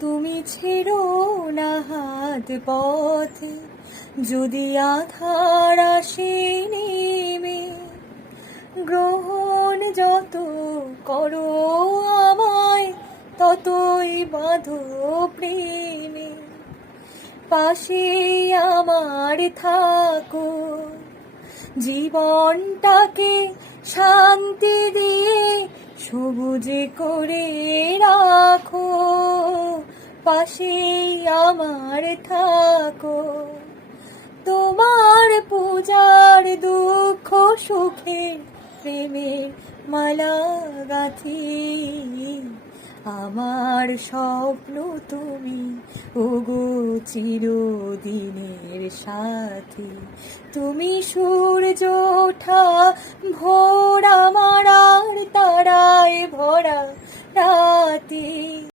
তুমি ছেড়ো না হাত পথে, যদি আধার আসে নেমে। গ্রহণ যত করো আমায়, ততই বাঁধো প্রেমে। পাশে আমার থাকো, জীবনটাকে শান্তি দিয়ে সবুজ করে রাখো। পাশে আমার থাকো, তোমার পূজার দুঃখ সুখে প্রেমের মালা গাঁথি। আমার স্বপ্ন তুমি, ওগো চিরদিনের সাথী। তুমি সূর্য ওঠা ভোর, আমার আর তারায় ভরা রাতি।